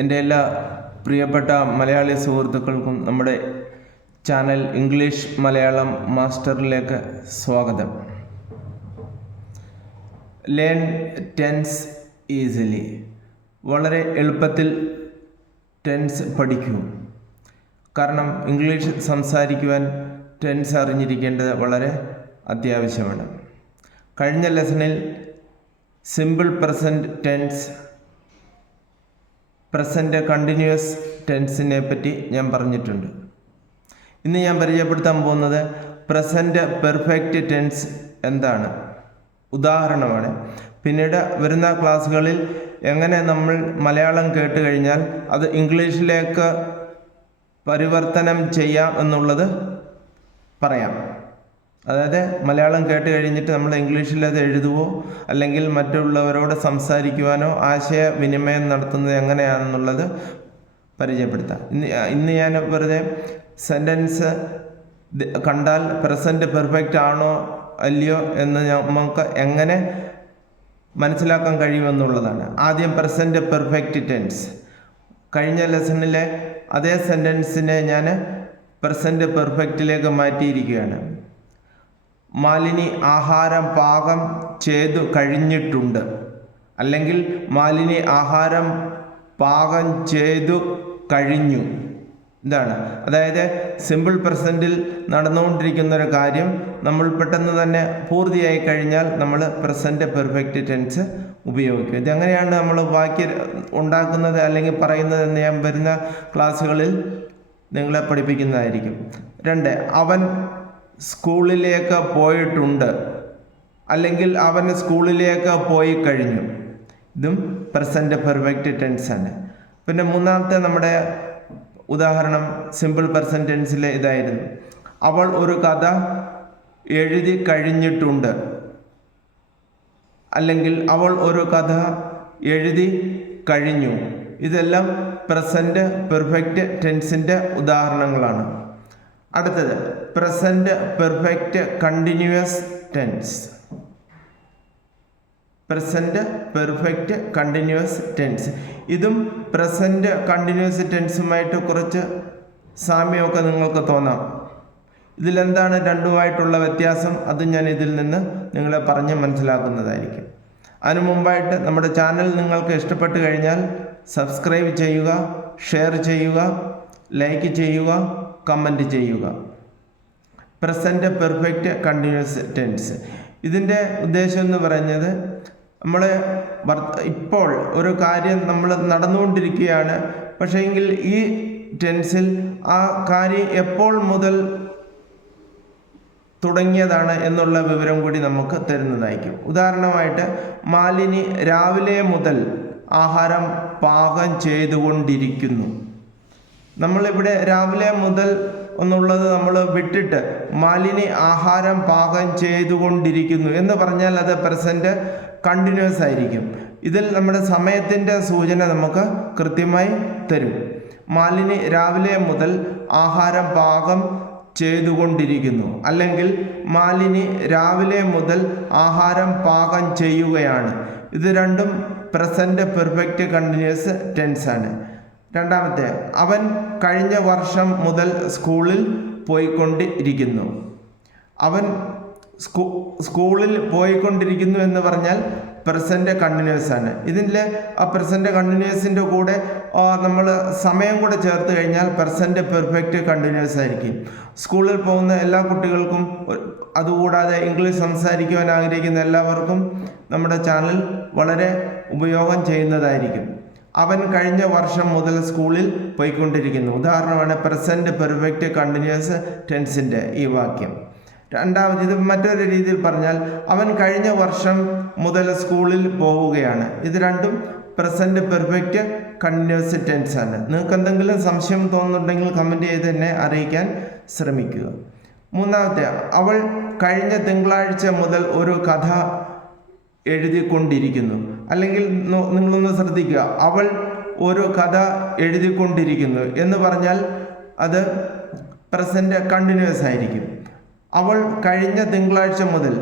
എൻ്റെ എല്ലാ പ്രിയപ്പെട്ട മലയാളി സുഹൃത്തുക്കൾക്കും നമ്മുടെ ചാനൽ ഇംഗ്ലീഷ് മലയാളം മാസ്റ്ററിലേക്ക് സ്വാഗതം. Learn tense easily. വളരെ എളുപ്പത്തിൽ ടെൻസ് പഠിക്കൂ. കാരണം ഇംഗ്ലീഷ് സംസാരിക്കുവാൻ ടെൻസ് അറിഞ്ഞിരിക്കേണ്ടത് വളരെ അത്യാവശ്യമാണ്. കഴിഞ്ഞ ലെസണിൽ simple present tense, present continuous ടെൻസിനെ പറ്റി ഞാൻ പറഞ്ഞിട്ടുണ്ട്. ഇന്ന് ഞാൻ പരിചയപ്പെടുത്താൻ പോകുന്നത് പ്രസൻറ്റ് പെർഫെക്റ്റ് ടെൻസ് എന്താണ്, ഉദാഹരണമാണ്. പിന്നീട് വരുന്ന ക്ലാസ്സുകളിൽ എങ്ങനെ നമ്മൾ മലയാളം കേട്ട് കഴിഞ്ഞാൽ അത് ഇംഗ്ലീഷിലേക്ക് പരിവർത്തനം ചെയ്യാം എന്നുള്ളത് പറയാം. അതായത് മലയാളം കേട്ട് കഴിഞ്ഞിട്ട് നമ്മൾ ഇംഗ്ലീഷിൽ അത് എഴുതുവോ അല്ലെങ്കിൽ മറ്റുള്ളവരോട് സംസാരിക്കുവാനോ ആശയവിനിമയം നടത്തുന്നത് എങ്ങനെയാണെന്നുള്ളത് പരിചയപ്പെടുത്താം. ഇന്ന് ഞാൻ വെറുതെ സെൻറ്റൻസ് കണ്ടാൽ പ്രസൻറ്റ് പെർഫെക്റ്റ് ആണോ അല്ലയോ എന്ന് നമുക്ക് എങ്ങനെ മനസ്സിലാക്കാൻ കഴിയുമെന്നുള്ളതാണ്. ആദ്യം പ്രസൻറ്റ് പെർഫെക്റ്റ് ടെൻസ്. കഴിഞ്ഞ ലെസണിലെ അതേ സെൻറ്റൻസിനെ ഞാൻ പ്രസൻറ്റ് പെർഫെക്റ്റിലേക്ക് മാറ്റിയിരിക്കുകയാണ്. മാലിനി ആഹാരം പാകം ചെയ്തു കഴിഞ്ഞിട്ടുണ്ട്, അല്ലെങ്കിൽ മാലിനി ആഹാരം പാകം ചെയ്തു കഴിഞ്ഞു. ഇതാണ്, അതായത് സിമ്പിൾ പ്രസൻറ്റിൽ നടന്നുകൊണ്ടിരിക്കുന്ന ഒരു കാര്യം നമ്മൾ പെട്ടെന്ന് തന്നെ പൂർത്തിയായി കഴിഞ്ഞാൽ നമ്മൾ പ്രസൻറ്റ് പെർഫെക്റ്റ് ടെൻസ് ഉപയോഗിക്കും. ഇതെങ്ങനെയാണ് നമ്മൾ വാക്യം ഉണ്ടാക്കുന്നത് അല്ലെങ്കിൽ പറയുന്നത് എന്ന് ഞാൻ വരുന്ന ക്ലാസ്സുകളിൽ നിങ്ങളെ പഠിപ്പിക്കുന്നതായിരിക്കും. 2, അവൻ സ്കൂളിലേക്ക് പോയിട്ടുണ്ട്, അല്ലെങ്കിൽ അവൻ സ്കൂളിലേക്ക് പോയി കഴിഞ്ഞു. ഇതും പ്രസൻറ്റ് പെർഫെക്റ്റ് ടെൻസാണ്. പിന്നെ മൂന്നാമത്തെ നമ്മുടെ ഉദാഹരണം സിമ്പിൾ പ്രസൻറ്റ് ടെൻസിലെ ഇതായിരുന്നു. അവൾ ഒരു കഥ എഴുതി കഴിഞ്ഞിട്ടുണ്ട്, അല്ലെങ്കിൽ അവൾ ഒരു കഥ എഴുതി കഴിഞ്ഞു. ഇതെല്ലാം പ്രസൻറ്റ് പെർഫെക്റ്റ് ടെൻസിൻ്റെ ഉദാഹരണങ്ങളാണ്. അടുത്തത് present perfect continuous tense. Present perfect continuous tense, ഇതും പ്രസൻറ്റ് കണ്ടിന്യൂസ് ടെൻസുമായിട്ട് കുറച്ച് സാമ്യമൊക്കെ നിങ്ങൾക്ക് തോന്നാം. ഇതിലെന്താണ് രണ്ടുമായിട്ടുള്ള വ്യത്യാസം, അത് ഞാൻ ഇതിൽ നിന്ന് നിങ്ങളെ പറഞ്ഞ് മനസ്സിലാക്കുന്നതായിരിക്കും. അതിനു മുമ്പായിട്ട് നമ്മുടെ ചാനൽ നിങ്ങൾക്ക് ഇഷ്ടപ്പെട്ട് കഴിഞ്ഞാൽ സബ്സ്ക്രൈബ് ചെയ്യുക, ഷെയർ ചെയ്യുക, ലൈക്ക് ചെയ്യുക, കമൻറ്റ് ചെയ്യുക. പ്രസൻറ്റ് പെർഫെക്റ്റ് കണ്ടിന്യൂസ് ടെൻസ്, ഇതിൻ്റെ ഉദ്ദേശം എന്ന് പറയുന്നത് നമ്മൾ ഇപ്പോൾ ഒരു കാര്യം നമ്മൾ നടന്നുകൊണ്ടിരിക്കുകയാണ്, പക്ഷേ എങ്കിൽ ഈ ടെൻസിൽ ആ കാര്യം എപ്പോൾ മുതൽ തുടങ്ങിയതാണ് എന്നുള്ള വിവരം കൂടി നമുക്ക് തരുന്നതായിരിക്കും. ഉദാഹരണമായിട്ട് മാലിനി രാവിലെ മുതൽ ആഹാരം പാകം ചെയ്തുകൊണ്ടിരിക്കുന്നു. നമ്മളിവിടെ രാവിലെ മുതൽ എന്നുള്ളത് നമ്മൾ വിട്ടിട്ട് മാലിനി ആഹാരം പാകം ചെയ്തുകൊണ്ടിരിക്കുന്നു എന്ന് പറഞ്ഞാൽ അത് പ്രസൻറ്റ് കണ്ടിന്യൂസ് ആയിരിക്കും. ഇതിൽ നമ്മുടെ സമയത്തിൻ്റെ സൂചന നമുക്ക് കൃത്യമായി തരും. മാലിനി രാവിലെ മുതൽ ആഹാരം പാകം ചെയ്തുകൊണ്ടിരിക്കുന്നു, അല്ലെങ്കിൽ മാലിനി രാവിലെ മുതൽ ആഹാരം പാകം ചെയ്യുകയാണ്. ഇത് രണ്ടും പ്രസൻറ്റ് പെർഫെക്റ്റ് കണ്ടിന്യൂസ് ടെൻസാണ്. രണ്ടാമത്തെ, അവൻ കഴിഞ്ഞ വർഷം മുതൽ സ്കൂളിൽ പോയിക്കൊണ്ടിരിക്കുന്നു. അവൻ സ്കൂളിൽ പോയിക്കൊണ്ടിരിക്കുന്നു എന്ന് പറഞ്ഞാൽ പ്രസൻറ്റ് കണ്ടിന്യൂസ് ആണ്. ഇതിൻ്റെ ആ പ്രസൻറ്റ് കണ്ടിന്യൂസിൻ്റെ കൂടെ നമ്മൾ സമയം കൂടെ ചേർത്ത് കഴിഞ്ഞാൽ പ്രസൻറ്റ് പെർഫെക്റ്റ് കണ്ടിന്യൂസ് ആയിരിക്കും. സ്കൂളിൽ പോകുന്ന എല്ലാ കുട്ടികൾക്കും, അതുകൂടാതെ ഇംഗ്ലീഷ് സംസാരിക്കുവാൻ ആഗ്രഹിക്കുന്ന എല്ലാവർക്കും നമ്മുടെ ചാനൽ വളരെ ഉപയോഗം ചെയ്യുന്നതായിരിക്കും. അവൻ കഴിഞ്ഞ വർഷം മുതൽ സ്കൂളിൽ പോയിക്കൊണ്ടിരിക്കുന്നു. ഉദാഹരണമാണ് പ്രസൻറ്റ് പെർഫെക്റ്റ് കണ്ടിന്യൂസ് ടെൻസിൻ്റെ ഈ വാക്യം. രണ്ടാമത്, ഇത് മറ്റൊരു രീതിയിൽ പറഞ്ഞാൽ അവൻ കഴിഞ്ഞ വർഷം മുതൽ സ്കൂളിൽ പോവുകയാണ്. ഇത് രണ്ടും പ്രസൻറ്റ് പെർഫെക്റ്റ് കണ്ടിന്യൂസ് ടെൻസാണ്. നിങ്ങൾക്ക് എന്തെങ്കിലും സംശയം തോന്നുന്നുണ്ടെങ്കിൽ കമൻറ്റ് ചെയ്ത് എന്നെ അറിയിക്കാൻ ശ്രമിക്കുക. മൂന്നാമത്തെ, അവൾ കഴിഞ്ഞ തിങ്കളാഴ്ച മുതൽ ഒരു കഥ എഴുതിക്കൊണ്ടിരിക്കുന്നു, അല്ലെങ്കിൽ നിങ്ങളൊന്ന് ശ്രദ്ധിക്കുക, അവൾ ഒരു കഥ എഴുതിക്കൊണ്ടിരിക്കുന്നു എന്ന് പറഞ്ഞാൽ അത് പ്രസൻറ്റ് കണ്ടിന്യൂസ് ആയിരിക്കും. അവൾ കഴിഞ്ഞ തിങ്കളാഴ്ച മുതൽ,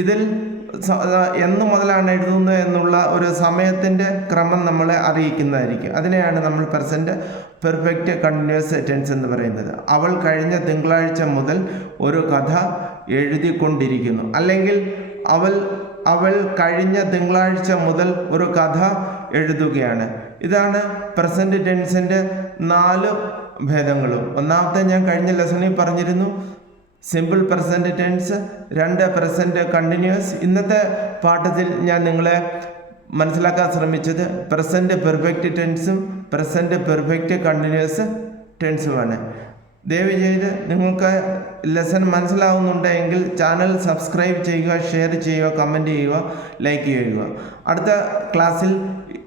ഇതിൽ എന്ന് മുതലാണ് എഴുതുന്നത് എന്നുള്ള ഒരു സമയത്തിൻ്റെ ക്രമം നമ്മളെ അറിയിക്കുന്നതായിരിക്കും. അതിനെയാണ് നമ്മൾ പ്രസൻറ്റ് പെർഫെക്റ്റ് കണ്ടിന്യൂസ് ടെൻസ് എന്ന് പറയുന്നത്. അവൾ കഴിഞ്ഞ തിങ്കളാഴ്ച മുതൽ ഒരു കഥ എഴുതിക്കൊണ്ടിരിക്കുന്നു, അല്ലെങ്കിൽ അവൾ കഴിഞ്ഞ തിങ്കളാഴ്ച മുതൽ ഒരു കഥ എഴുതുകയാണ്. ഇതാണ് പ്രസൻറ്റ് ടെൻസിൻ്റെ 4 ഭേദങ്ങളും. ഒന്നാമത്തെ ഞാൻ കഴിഞ്ഞ ലെസണിൽ പറഞ്ഞിരുന്നു, simple present tense. 2 present continuous. ഇന്നത്തെ പാഠത്തിൽ ഞാൻ നിങ്ങളെ മനസ്സിലാക്കാൻ ശ്രമിച്ചത് പ്രസൻറ്റ് പെർഫെക്റ്റ് ടെൻസും പ്രസൻറ്റ് പെർഫെക്റ്റ് കണ്ടിന്യൂസ് ടെൻസുമാണ്. ദയവ് ചെയ്ത് നിങ്ങൾക്ക് ലെസൺ മനസ്സിലാവുന്നുണ്ടെങ്കിൽ ചാനൽ സബ്സ്ക്രൈബ് ചെയ്യുക, ഷെയർ ചെയ്യുക, കമൻറ്റ് ചെയ്യുക, ലൈക്ക് ചെയ്യുക. അടുത്ത ക്ലാസ്സിൽ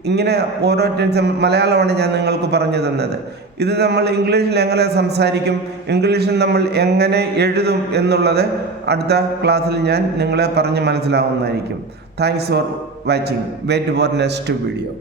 ഇങ്ങനെ ഓരോ ടെൻസ് മലയാളമാണ് ഞാൻ നിങ്ങൾക്ക് പറഞ്ഞു തന്നത്. ഇത് നമ്മൾ ഇംഗ്ലീഷിൽ എങ്ങനെ സംസാരിക്കും, ഇംഗ്ലീഷിൽ നമ്മൾ എങ്ങനെ എഴുതും എന്നുള്ളത് അടുത്ത ക്ലാസ്സിൽ ഞാൻ നിങ്ങളെ പറഞ്ഞ് മനസ്സിലാവുന്നതായിരിക്കും. Thanks for watching. Wait for next video.